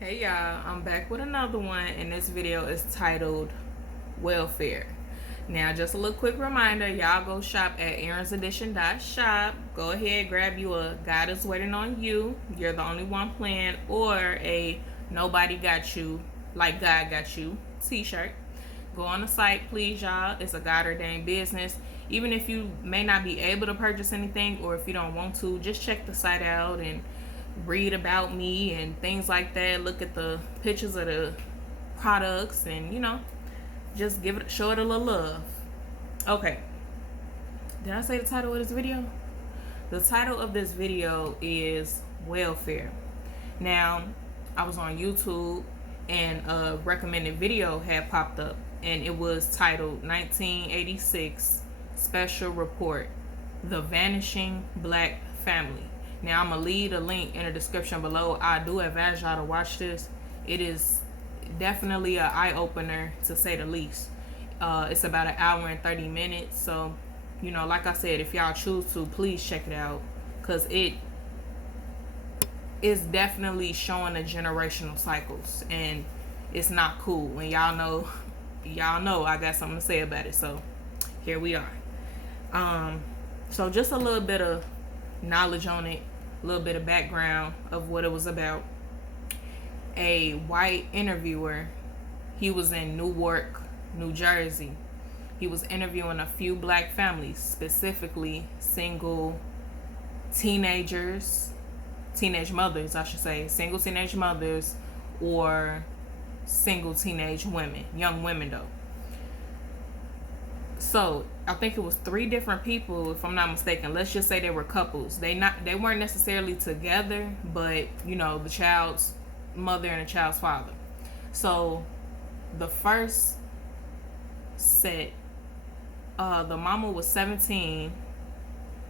Hey y'all, I'm back with another one, and this video is titled Welfare. Now, just a little quick reminder, y'all go shop at erinsedition.shop. Go ahead, grab you a God is Waiting on You, You're the Only One Plan, or a Nobody Got You, Like God Got You t-shirt. Go on the site, please, y'all. It's a God ordained business. Even if you may not be able to purchase anything, or if you don't want to, just check the site out and read about me and things like that. Look at the pictures of the products and just show it a little love. Okay, did I say the title of this video? The title of this video is Welfare. Now, I was on YouTube and a recommended video had popped up, and it was titled 1986 Special Report, The Vanishing Black Family. Now, I'm going to leave a link in the description below. I do advise y'all to watch this. It is definitely an eye-opener, to say the least. It's about an hour and 30 minutes. So, like I said, if y'all choose to, please check it out. Because it is definitely showing the generational cycles. And it's not cool. And y'all know I got something to say about it. So, here we are. So just a little bit of knowledge on it, a little bit of background of what it was about. A white interviewer, he was in Newark, New Jersey. He was interviewing a few black families, specifically single teenage mothers, I should say, single teenage mothers or single teenage women, young women though. So I think it was 3 different people, if I'm not mistaken. Let's just say they were couples. They weren't necessarily together, but the child's mother and the child's father. So the first set, the mama was 17,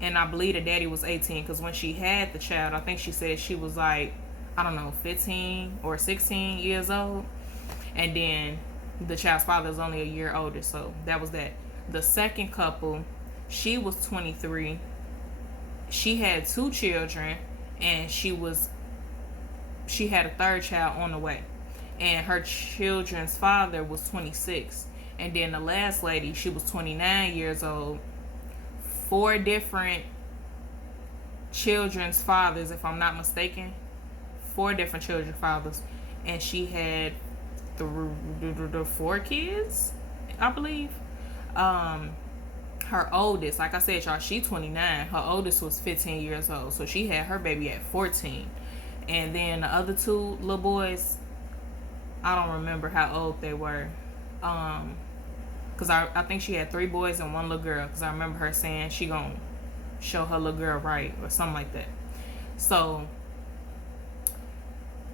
and I believe the daddy was 18. Because when she had the child, I think she said she was like, I don't know, 15 or 16 years old, and then the child's father is only a year older. So that was that. The second couple, she was 23. She had 2 children, and she had a 3rd child on the way. And her children's father was 26. And then the last lady, she was 29 years old. 4 different children's fathers, if I'm not mistaken. 4 different children's fathers. And she had 4 kids, I believe. Her oldest, like I said, y'all, she 29. Her oldest was 15 years old, so she had her baby at 14. And then the other 2 little boys, I don't remember how old they were, because I think she had 3 boys and 1 little girl, because I remember her saying she gonna show her little girl right or something like that. So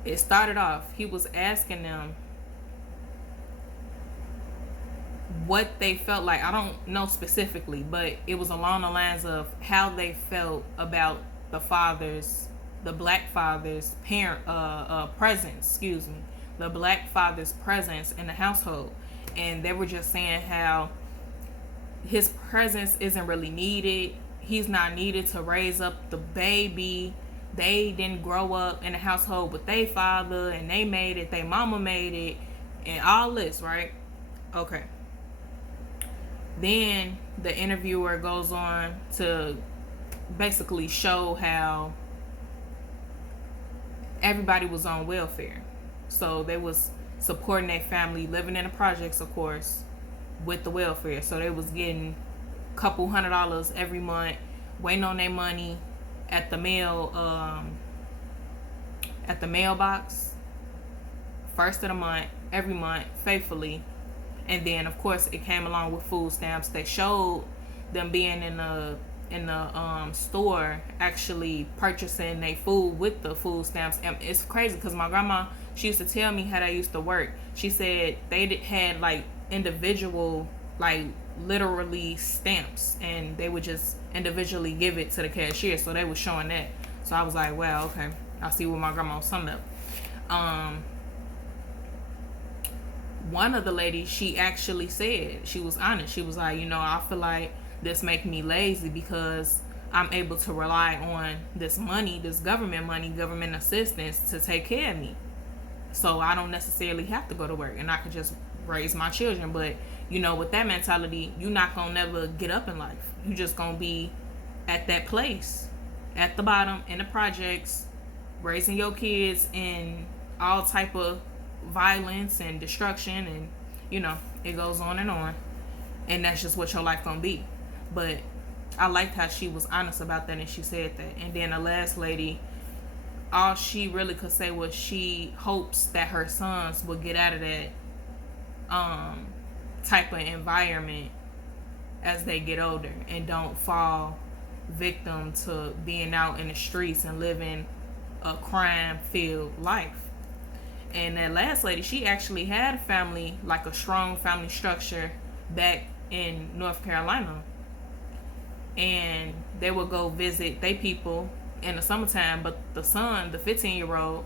it started off, he was asking them what they felt like. I don't know specifically, but it was along the lines of how they felt about the black father's presence, the black father's presence in the household. And they were just saying how his presence isn't really needed. He's not needed to raise up the baby. They didn't grow up in a household with their father, and they made it, their mama made it, and all this, right? Okay. Then the interviewer goes on to basically show how everybody was on welfare. So they was supporting their family, living in the projects, of course, with the welfare. So they was getting a couple $100 every month, waiting on their money at the mailbox, first of the month, every month, faithfully. And then, of course, it came along with food stamps. They showed them being in the store, actually purchasing their food with the food stamps. And it's crazy because my grandma, she used to tell me how they used to work. She said they had like individual, like literally stamps, and they would just individually give it to the cashier. So they were showing that. So I was like, well, okay, I see what my grandma was summing up. One of the ladies, she actually said, she was honest. She was like, I feel like this make me lazy because I'm able to rely on this money, this government money, government assistance to take care of me. so I don't necessarily have to go to work and I could just raise my children. But you know, with that mentality, you're not gonna never get up in life. You just gonna be at that place, at the bottom, in the projects, raising your kids in all type of violence and destruction, and you know, it goes on, and that's just what your life gonna be. But I liked how she was honest about that, and she said that. And then the last lady, all she really could say was she hopes that her sons will get out of that type of environment as they get older and don't fall victim to being out in the streets and living a crime-filled life. And that last lady, she actually had a family, like a strong family structure back in North Carolina. And they would go visit their people in the summertime, but the son, the 15-year-old,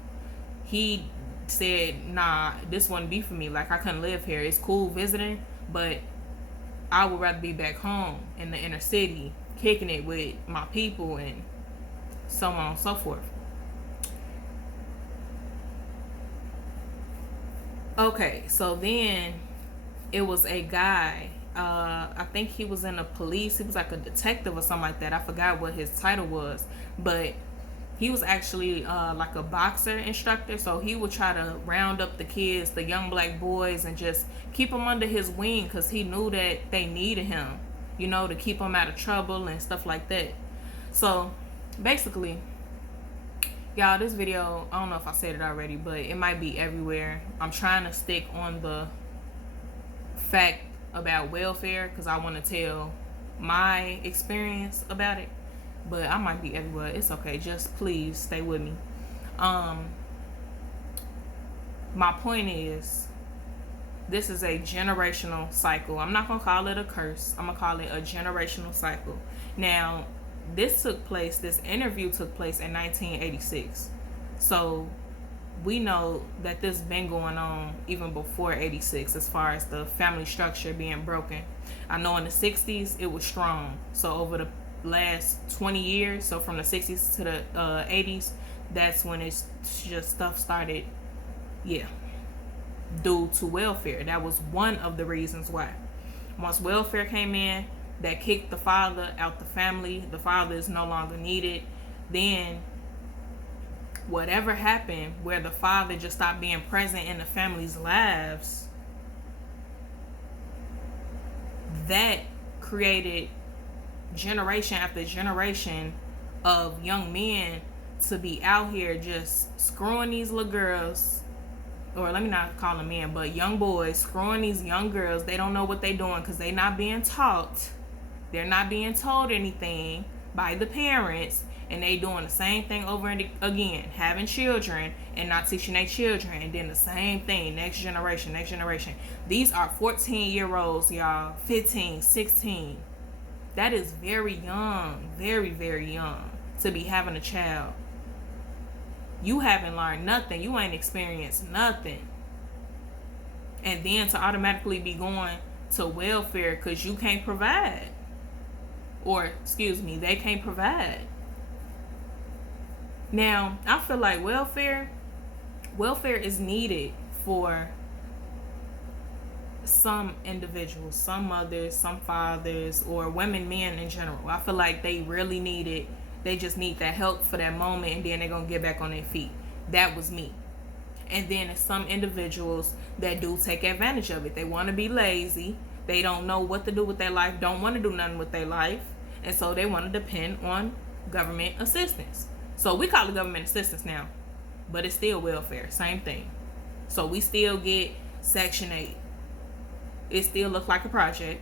he said, nah, this wouldn't be for me. Like, I couldn't live here. It's cool visiting, but I would rather be back home in the inner city, kicking it with my people and so on and so forth. Okay, so then it was a guy, I think he was in the police, he was like a detective or something like that. I forgot what his title was, but he was actually like a boxer instructor. So he would try to round up the kids, the young black boys, and just keep them under his wing, because he knew that they needed him, you know, to keep them out of trouble and stuff like that. So basically, y'all, this video, I don't know if I said it already, but it might be everywhere. I'm trying to stick on the fact about welfare because I want to tell my experience about it, but I might be everywhere. It's okay, just please stay with me. My point is, this is a generational cycle. I'm not gonna call it a curse, I'm gonna call it a generational cycle. Now, this interview took place in 1986. So we know that this been going on even before 86, as far as the family structure being broken. I know in the 60s it was strong. So over the last 20 years, so from the 60s to the 80s, that's when it's just stuff started, due to welfare. That was one of the reasons why. Once welfare came in, that kicked the father out the family. The father is no longer needed. Then whatever happened where the father just stopped being present in the family's lives, that created generation after generation of young men to be out here just screwing these little girls, or let me not call them men, but young boys screwing these young girls. They don't know what they're doing because they're not being taught. They're not being told anything by the parents, and they doing the same thing over and again, having children and not teaching their children, and then the same thing, next generation. These are 14-year-olds, y'all, 15, 16. That is very young, very, very young to be having a child. You haven't learned nothing. You ain't experienced nothing. And then to automatically be going to welfare because you can't provide. Or, excuse me, they can't provide. Now, I feel like welfare is needed for some individuals, some mothers, some fathers, or women, men in general. I feel like they really need it. They just need that help for that moment, and then they're going to get back on their feet. That was me. And then there's some individuals that do take advantage of it. They want to be lazy. They don't know what to do with their life, don't want to do nothing with their life, and so they want to depend on government assistance. So we call it government assistance now, but it's still welfare, same thing. So we still get Section 8. It still looks like a project.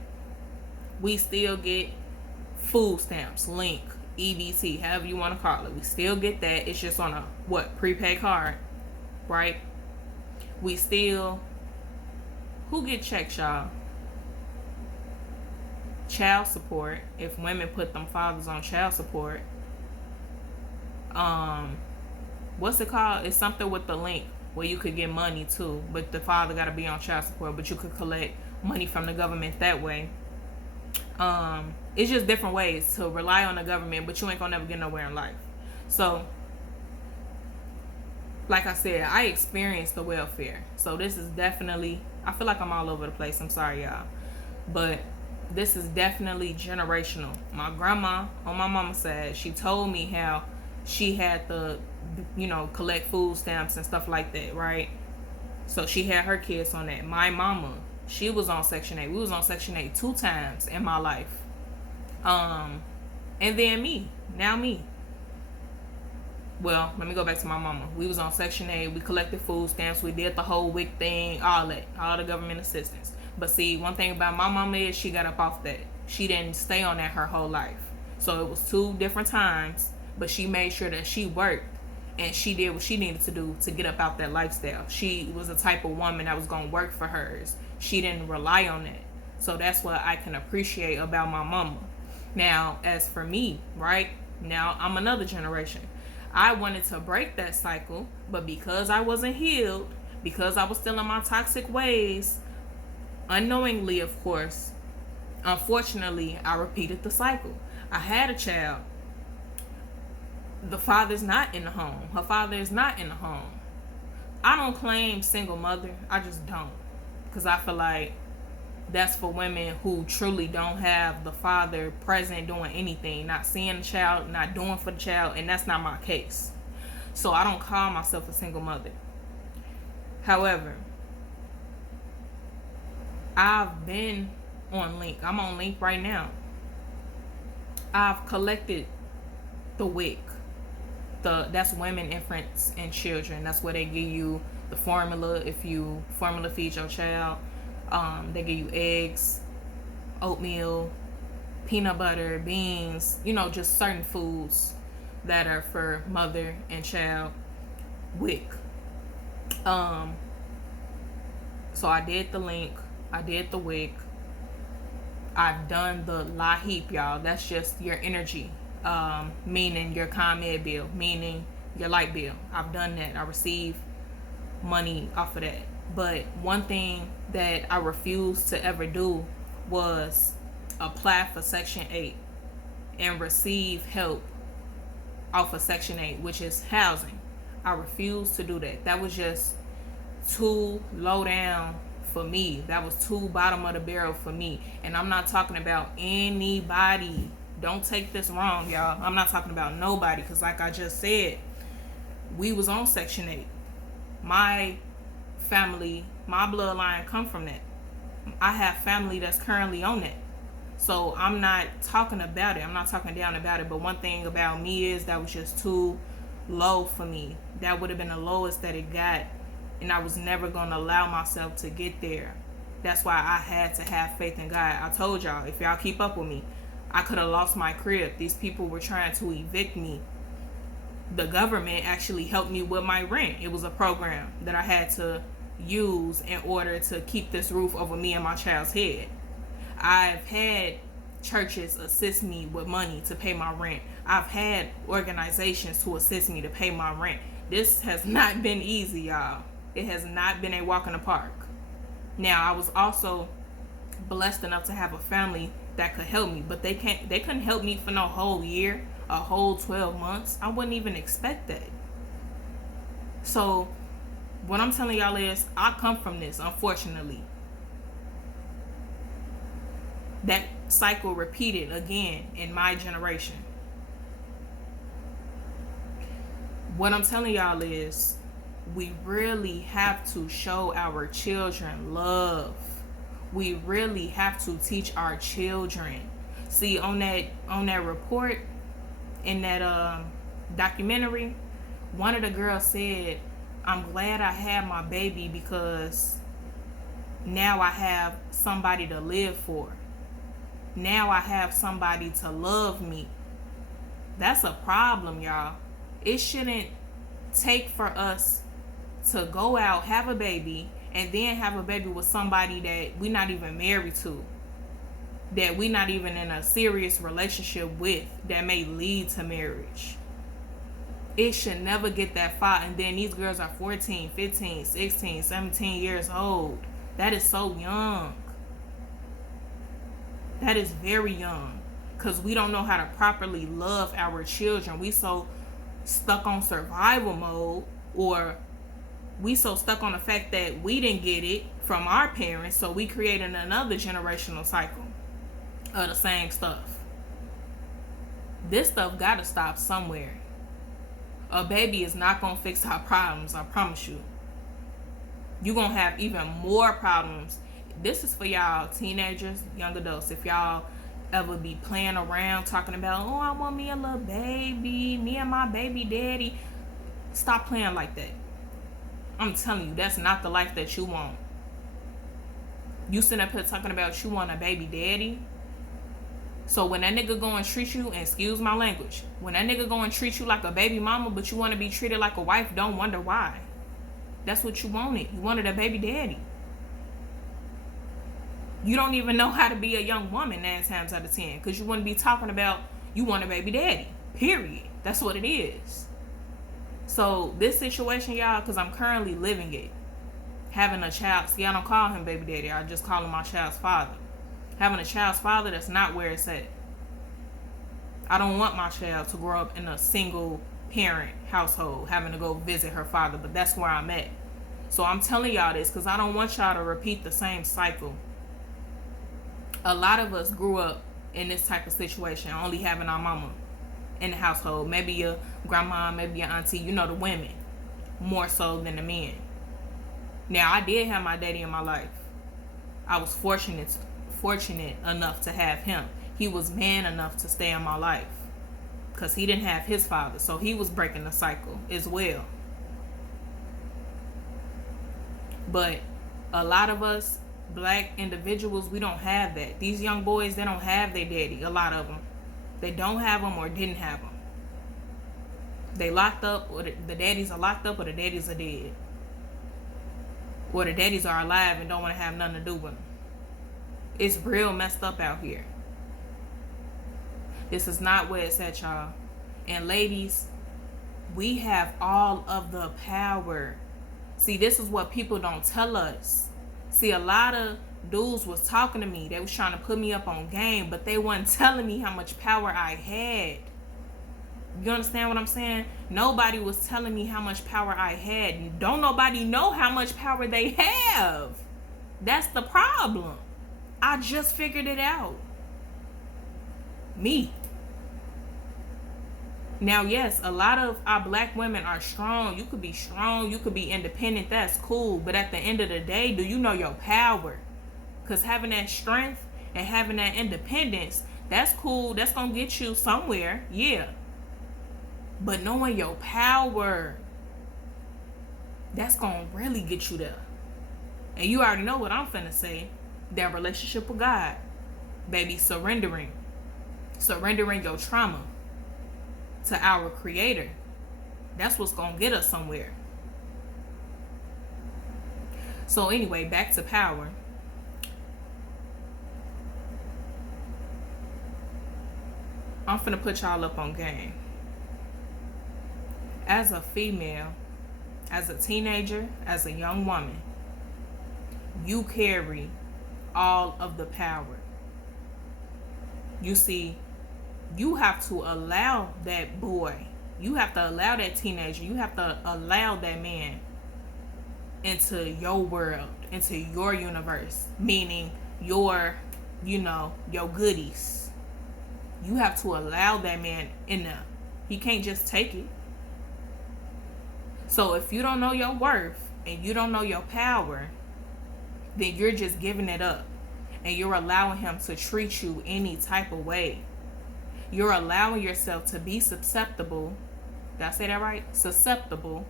We still get food stamps, Link, EBT, however you want to call it. We still get that. It's just on a, prepaid card, right? We still, who get checks, y'all? Child support, if women put them fathers on child support. What's it called? It's something with the Link where you could get money too, but the father got to be on child support, but you could collect money from the government that way. It's just different ways to rely on the government, but you ain't gonna never get nowhere in life. So like I said, I experienced the welfare. So this is definitely, I feel like I'm all over the place. I'm sorry, y'all. But this is definitely generational. My grandma on my mama's side, she told me how she had to, collect food stamps and stuff like that, right? So she had her kids on that. My mama, she was on Section 8. We was on Section 8 2 times in my life. And then me. Now me. Well, let me go back to my mama. We was on Section 8. We collected food stamps. We did the whole WIC thing, all that. All the government assistance. But see, one thing about my mama is she got up off that. She didn't stay on that her whole life. So it was 2 different times. But she made sure that she worked. And she did what she needed to do to get up out that lifestyle. She was the type of woman that was going to work for hers. She didn't rely on that. So that's what I can appreciate about my mama. Now, as for me, right? Now, I'm another generation. I wanted to break that cycle, but because I wasn't healed, because I was still in my toxic ways, unknowingly, of course, unfortunately, I repeated the cycle. I had a child. The father's not in the home. Her father is not in the home. I don't claim single mother. I just don't. Because I feel like that's for women who truly don't have the father present doing anything, not seeing the child, not doing for the child, and that's not my case. So I don't call myself a single mother. However, I've been on Link. I'm on Link right now. I've collected the WIC. That's women, infants, and children. That's where they give you the formula if you formula feed your child. They give you eggs, oatmeal, peanut butter, beans, just certain foods that are for mother and child. WIC. So I did the Link. I did the WIC. I've done the La Heap, y'all. That's just your energy. Meaning your ComEd bill, meaning your light bill. I've done that. I receive money off of that. But one thing that I refused to ever do was apply for Section 8 and receive help off of Section 8, which is housing. I refused to do that. That was just too low down for me. That was too bottom of the barrel for me. And I'm not talking about anybody. Don't take this wrong, y'all. I'm not talking about nobody, because like I just said, we was on Section 8. My family, my bloodline come from that. I have family that's currently on that. So I'm not talking about it. I'm not talking down about it. But one thing about me is that was just too low for me. That would have been the lowest that it got. And I was never going to allow myself to get there. That's why I had to have faith in God. I told y'all, if y'all keep up with me, I could have lost my crib. These people were trying to evict me. The government actually helped me with my rent. It was a program that I had to use in order to keep this roof over me and my child's head. I've had churches assist me with money to pay my rent. I've had organizations to assist me to pay my rent. This has not been easy, y'all. It has not been a walk in the park. Now, I was also blessed enough to have a family that could help me, but they couldn't help me for no whole year, a whole 12 months. I wouldn't even expect that. So what I'm telling y'all is, I come from this, unfortunately. That cycle repeated again in my generation. What I'm telling y'all is, we really have to show our children love. We really have to teach our children. See, on that report, in that documentary, one of the girls said, I'm glad I had my baby because now I have somebody to live for. Now I have somebody to love me. That's a problem, y'all. It shouldn't take for us to go out, have a baby, and then have a baby with somebody that we're not even married to, that we're not even in a serious relationship with, that may lead to marriage. It should never get that far. And then these girls are 14, 15, 16, 17 years old. That is so young. That is very young. Because we don't know how to properly love our children. We so stuck on survival mode. or we so stuck on the fact that we didn't get it from our parents, so we created another generational cycle of the same stuff. This stuff gotta stop somewhere. A baby is not gonna fix our problems, I promise you. You're gonna have even more problems. This is for y'all teenagers, young adults. If y'all ever be playing around talking about, oh, I want me a little baby, me and my baby daddy, stop playing like that. I'm telling you, that's not the life that you want. You sitting up here talking about you want a baby daddy. So when that nigga go and treat you, and excuse my language, when that nigga go and treat you like a baby mama, but you want to be treated like a wife, don't wonder why. That's what you wanted. You wanted a baby daddy. You don't even know how to be a young woman 9 times out of 10, because you wouldn't be talking about you want a baby daddy. Period. That's what it is. So this situation, y'all, because I'm currently living it, having a child. See, I don't call him baby daddy. I just call him my child's father. Having a child's father, that's not where it's at. I don't want my child to grow up in a single parent household, having to go visit her father, but that's where I'm at. So I'm telling y'all this because I don't want y'all to repeat the same cycle. A lot of us grew up in this type of situation, only having our mama in the household. Maybe your grandma, maybe your auntie, you know, the women, more so than the men. Now, I did have my daddy in my life. I was fortunate enough to have him. He was man enough to stay in my life because he didn't have his father, so he was breaking the cycle as well. But a lot of us black individuals, we don't have that. These young boys, they don't have their daddy. A lot of them, they don't have them or didn't have them. They locked up, or the daddies are locked up, or the daddies are dead, or the daddies are alive and don't want to have nothing to do with them. It's real messed up out here. This is not where it's at, y'all. And ladies, we have all of the power. See, this is what people don't tell us. See, a lot of dudes was talking to me. They was trying to put me up on game, but they wasn't telling me how much power I had. You understand what I'm saying? Nobody was telling me how much power I had. Don't nobody know how much power they have. That's the problem. I just figured it out. Me. Now, yes, a lot of our black women are strong. You could be strong. You could be independent. That's cool. But at the end of the day, do you know your power? Because having that strength and having that independence, that's cool. That's going to get you somewhere. Yeah. But knowing your power, that's going to really get you there. And you already know what I'm finna say. That relationship with God. Baby, surrendering your trauma to our Creator. That's what's gonna get us somewhere. So anyway, back to power. I'm finna put y'all up on game. As a female, as a teenager, as a young woman, you carry all of the power. You see, you have to allow that boy, you have to allow that teenager, you have to allow that man into your world, into your universe, meaning your goodies. You have to allow that man in there. He can't just take it. So if you don't know your worth and you don't know your power, then you're just giving it up. And you're allowing him to treat you any type of way. You're allowing yourself to be susceptible. Did I say that right? Susceptible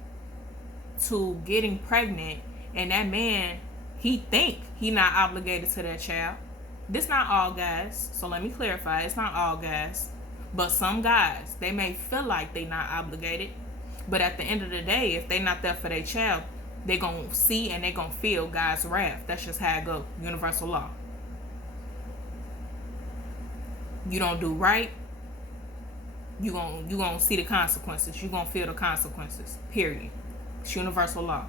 to getting pregnant. And that man, he think he not obligated to that child. This not all guys. So let me clarify. It's not all guys. But some guys, they may feel like they not obligated. But at the end of the day, if they not there for their child, they going to see and they going to feel God's wrath. That's just how it go. Universal law. You don't do right, you gonna see the consequences. You gonna feel the consequences. Period. It's universal law.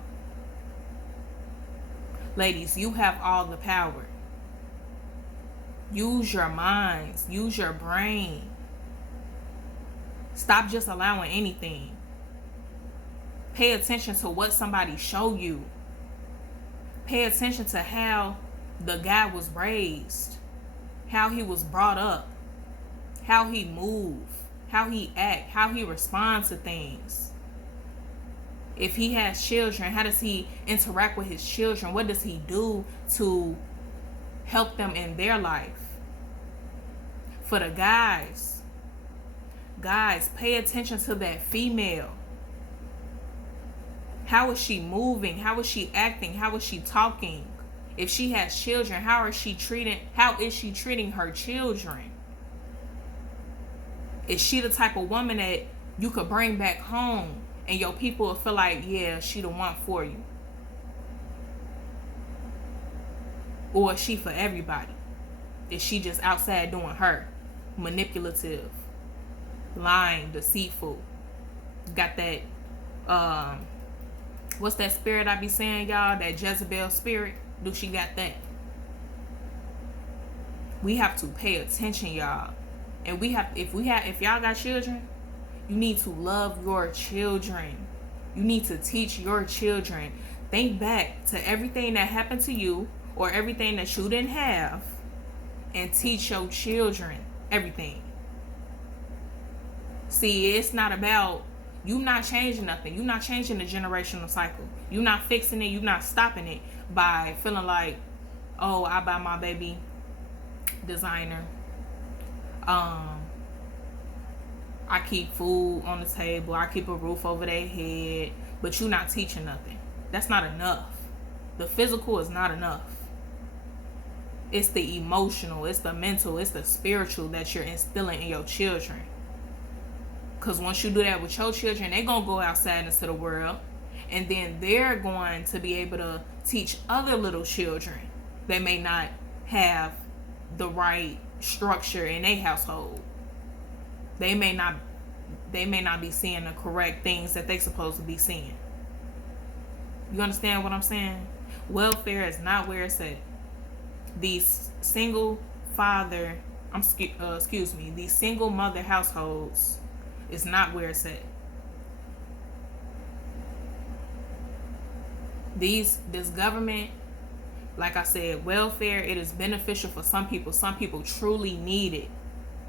Ladies, you have all the power. Use your minds. Use your brain. Stop just allowing anything. Pay attention to what somebody show you. Pay attention to how the guy was raised, how he was brought up, how he moved, how he act, how he responds to things. If he has children, how does he interact with his children? What does he do to help them in their life? For the guys, pay attention to that female. How is she moving? How is she acting? How is she talking? If she has children, how is she treating her children? Is she the type of woman that you could bring back home and your people will feel like, yeah, she the one for you? Or is she for everybody? Is she just outside doing her? Manipulative, lying, deceitful. Got that, what's that spirit I be saying, y'all? That Jezebel spirit? Do she got that? We have to pay attention, y'all. And if y'all got children, you need to love your children. You need to teach your children. Think back to everything that happened to you or everything that you didn't have and teach your children everything. See, it's not about you not changing nothing. You're not changing the generational cycle. You're not fixing it. You're not stopping it by feeling like, oh, I buy my baby designer. I keep food on the table. I keep a roof over their head. But you're not teaching nothing. That's not enough. The physical is not enough. It's the emotional, it's the mental, it's the spiritual that you're instilling in your children. Because once you do that with your children, they're going to go outside into the world. And then they're going to be able to teach other little children that may not have the right structure in their household. They may not be seeing the correct things that they're supposed to be seeing. You understand what I'm saying? Welfare is not where it's at. These single mother households is not where it's at. This government, like I said, welfare, it is beneficial for some people. Some people truly need it.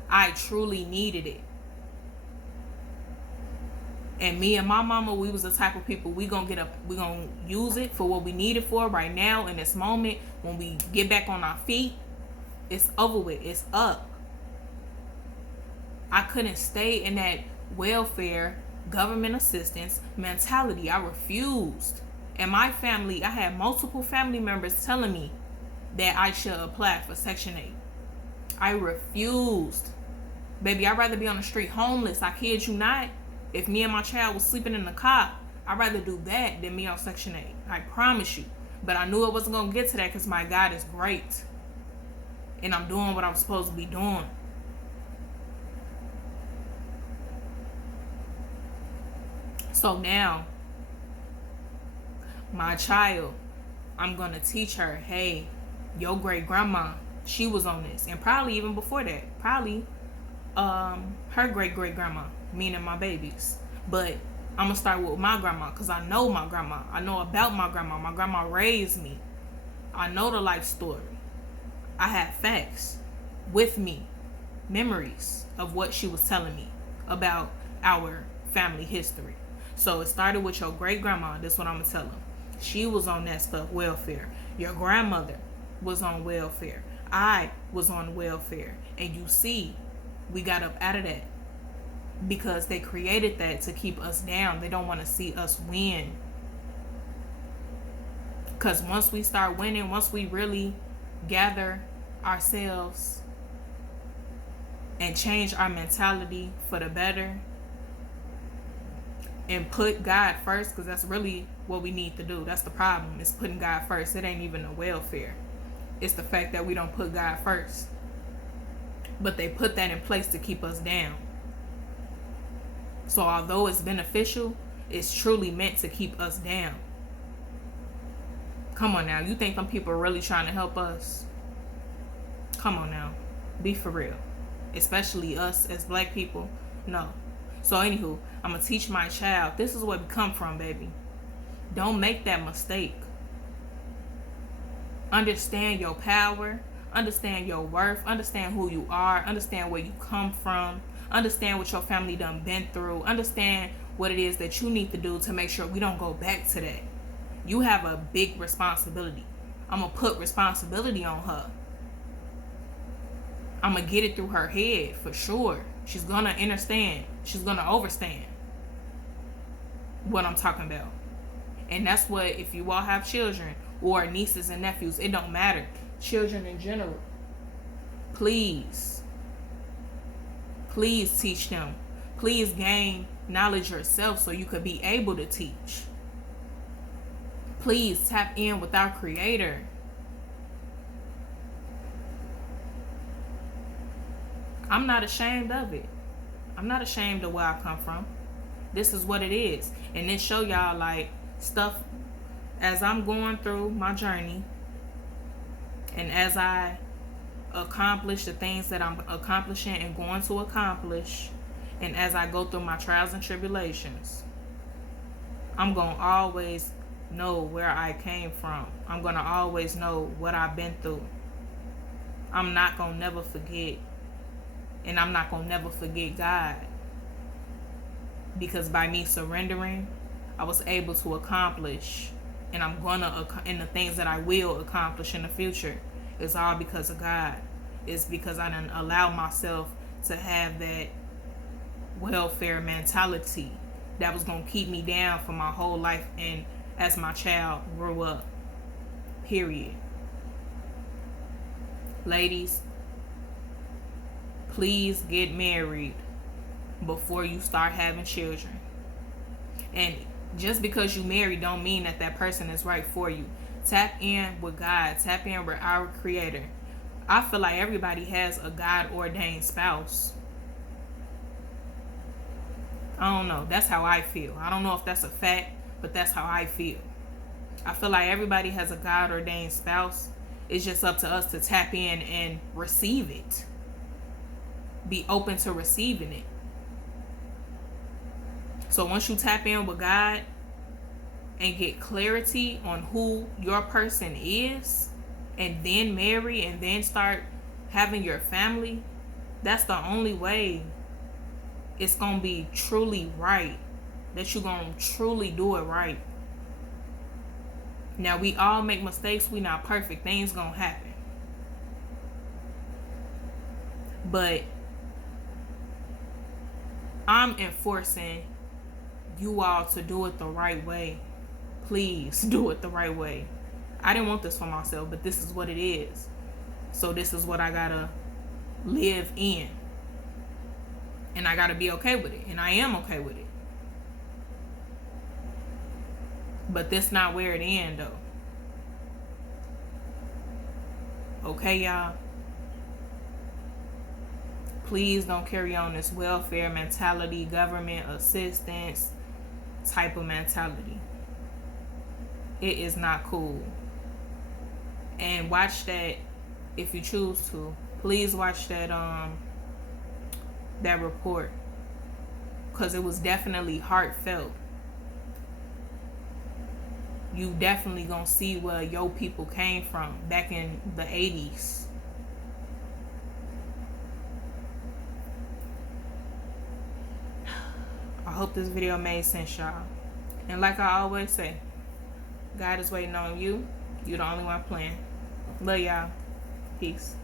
I truly needed it. And me and my mama, we was the type of people, we gonna use it for what we need it for right now in this moment. When we get back on our feet, it's over with. It's up. I couldn't stay in that welfare, government assistance mentality. I refused. And my family, I had multiple family members telling me that I should apply for Section 8. I refused. Baby, I'd rather be on the street homeless. I kid you not. If me and my child was sleeping in the car, I'd rather do that than me on Section 8. I promise you. But I knew I wasn't going to get to that because my God is great. And I'm doing what I'm supposed to be doing. So now, my child, I'm going to teach her, hey, your great grandma, she was on this. And probably even before that, probably her great grandma, meaning my babies. But I'm going to start with my grandma because I know my grandma. I know about my grandma. My grandma raised me. I know the life story. I have facts with me, memories of what she was telling me about our family history. So it started with your great grandma. That's what I'm going to tell them. She was on that stuff, welfare. Your grandmother was on welfare. I was on welfare. And you see, we got up out of that because they created that to keep us down. They don't want to see us win. Because once we start winning, once we really gather ourselves and change our mentality for the better and put God first, because that's really what we need to do. That's the problem, is putting God first. It ain't even the welfare. It's the fact that we don't put God first. But they put that in place to keep us down. So although it's beneficial, it's truly meant to keep us down. Come on now. You think some people are really trying to help us? Come on now. Be for real. Especially us as black people. No. So anywho, I'm gonna teach my child, this is where we come from, baby. Don't make that mistake. Understand your power, understand your worth, understand who you are, understand where you come from, understand what your family done been through, understand what it is that you need to do to make sure we don't go back to that. You have a big responsibility. I'm gonna put responsibility on her. I'm gonna get it through her head for sure. She's gonna understand. She's gonna overstand what I'm talking about. And that's what, if you all have children or nieces and nephews, it don't matter. Children in general, please teach them. Please gain knowledge yourself so you could be able to teach. Please tap in with our Creator. I'm not ashamed of it. I'm not ashamed of where I come from. This is what it is. And then show y'all like stuff as I'm going through my journey, and as I accomplish the things that I'm accomplishing and going to accomplish, and as I go through my trials and tribulations, I'm going to always know where I came from. I'm going to always know what I've been through. I'm not going to never forget. And I'm not going to never forget God. Because by me surrendering, I was able to accomplish, and I'm gonna, and the things that I will accomplish in the future is all because of God. It's because I didn't allow myself to have that welfare mentality that was gonna keep me down for my whole life and as my child grew up. Period. Ladies, please get married before you start having children. And just because you married don't mean that that person is right for you. Tap in with God. Tap in with our Creator. I feel like everybody has a God-ordained spouse. I don't know. That's how I feel. I don't know if that's a fact, but that's how I feel. I feel like everybody has a God-ordained spouse. It's just up to us to tap in and receive it. Be open to receiving it. So once you tap in with God and get clarity on who your person is, and then marry and then start having your family, that's the only way it's going to be truly right. That you're going to truly do it right. Now, we all make mistakes. We not perfect. Things going to happen. But I'm enforcing you all to do it the right way. Please do it the right way. I didn't want this for myself, but this is what it is. So this is what I gotta live in. And I gotta be okay with it. And I am okay with it. But this not where it ends though. Okay, y'all? Please don't carry on this welfare mentality, government assistance type of mentality. It is not cool. And watch that if you choose to. Please watch that that report, because it was definitely heartfelt. You definitely gonna see where your people came from back in the 80s. I hope this video made sense, y'all. And like I always say, God is waiting on you. You're the only one playing. Love y'all. Peace.